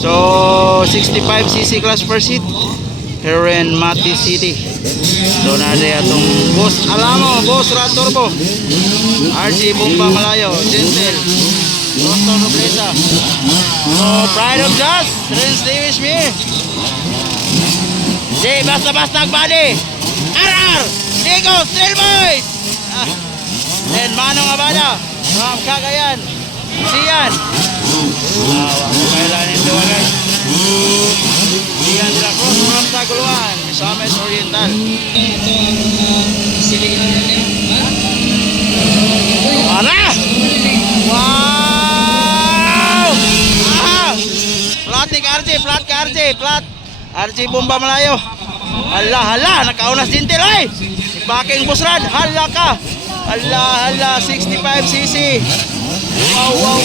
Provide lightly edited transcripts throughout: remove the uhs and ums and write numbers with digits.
So 65cc class per seat here in Mati City. So nade atong boss Alamo, boss Rat Turbo, RG Bomba Malayo, Gentle, Rosto Nobleza. So Pride of Jazz, Renz Lewis me. J basta body. RR, Digo, Trail Boys. And Manong Abada from Cagayan. Sian. Kailan ito guys. Sian de la Cruz from Taguluan, Misamis Oriental. Wala! Wow! Flat ka RJ, flat. RJ Bomba Malayo. Hala, nakaunas din til ay. Backing Busrad, hala ka. Hala, 65cc. Wow.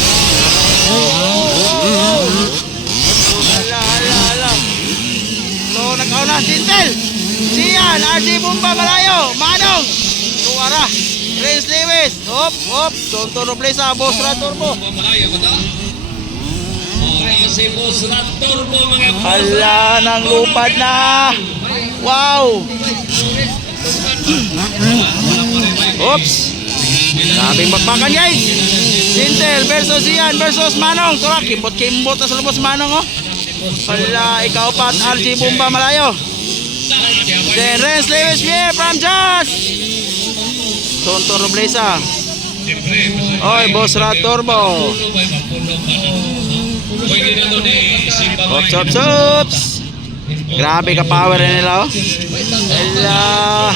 Hala. So nakaunas din til. Siyan, RJ Bomba Malayo, Manong. Tuwara. Renz Lewis. Hop. Tonto Nobleza, Boss Rat Turbo. Hala, nang lupad na. Wow. Oops. Sabing bakbakan guys. Sintel versus Ian versus Manong. Tura, kimbot na sa lubos Manong oh. Hala, ikaw pa at RG Bomba Malayo. Then Renz Lewis here from Jazz. Tonto Nobleza. Oy, Boss Rat Turbo. Oops. Grabe ka power nila oh. Hala.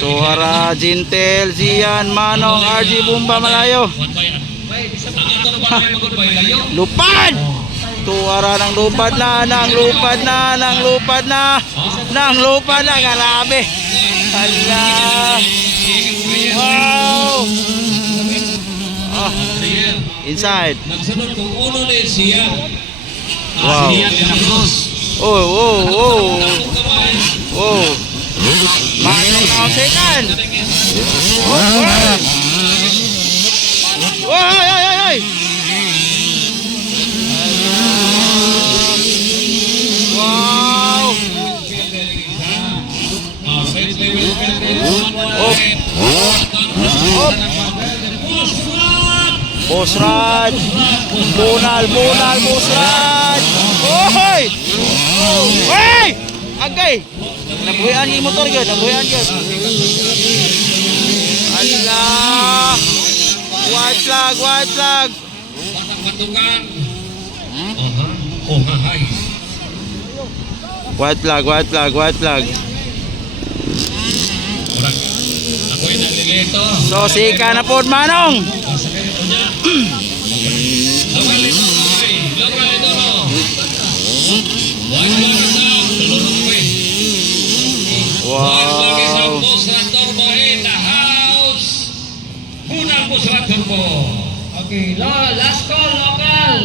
Tuwara, Gentle, Zian, Manong, RG Bomba Malayo. Lupad! Tuwara ng lupad na, grabe. Hala. Wow. Inside. Wow. Oh. Manong na second. Oy. Wow. Boss Rad. Bunal Boss Rad. Oy! Agay. Nabuhian yung motor yun, Hala. White flag. White flag. So sika na po Manong. Wow. Okay, last call, local.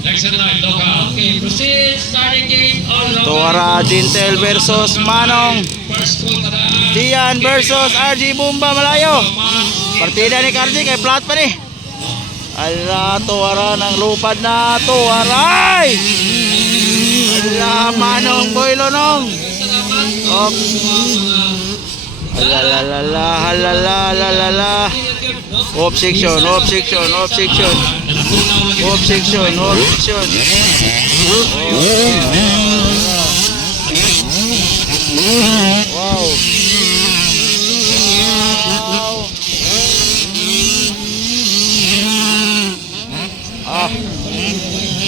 Next time, local. Okay, proceed. Starting gate on local. Tuwara, Gentle versus Manong. Dian versus RG Bomba Malayo. Partida ni RG kay flat pa ni. Ala, tuwara ng lupad na. Tuwaray! Ala, Manong Boylonong. Halala. Off section. Wow.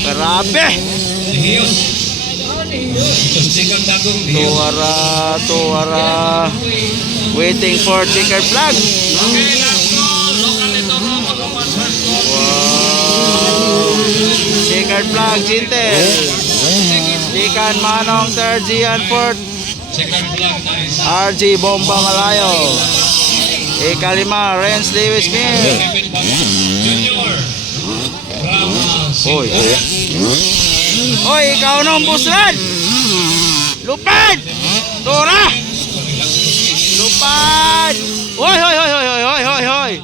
Grabe. Tuwara. Waiting for checkered flag. Wow. Checkered flag, Gentle. Dikan Manong, third, Gian, fourth. RG Bomba Malayo. Ikalima, Renz Lewis Mir. Oy. Oy, ikaw nung busran. Lupad. Dora. Lupad. Hoy, hoy, hoy, hoy, hoy, hoy, hoy, hoy.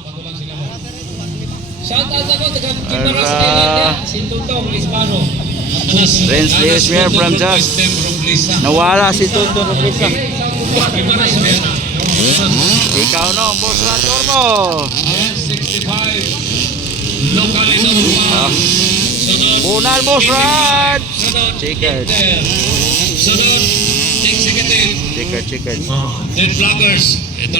Shout out ako, taga-Kimaras Islandia, si Tutong Hispano. Renz Lewis here from Jax. Nawala si Toto Roblesa. Ikaw no, boss na turbo. 65. Locally Ah. Bunal boss Rad. Chicken. Sunod, executive. Chicken. Then vloggers. Ito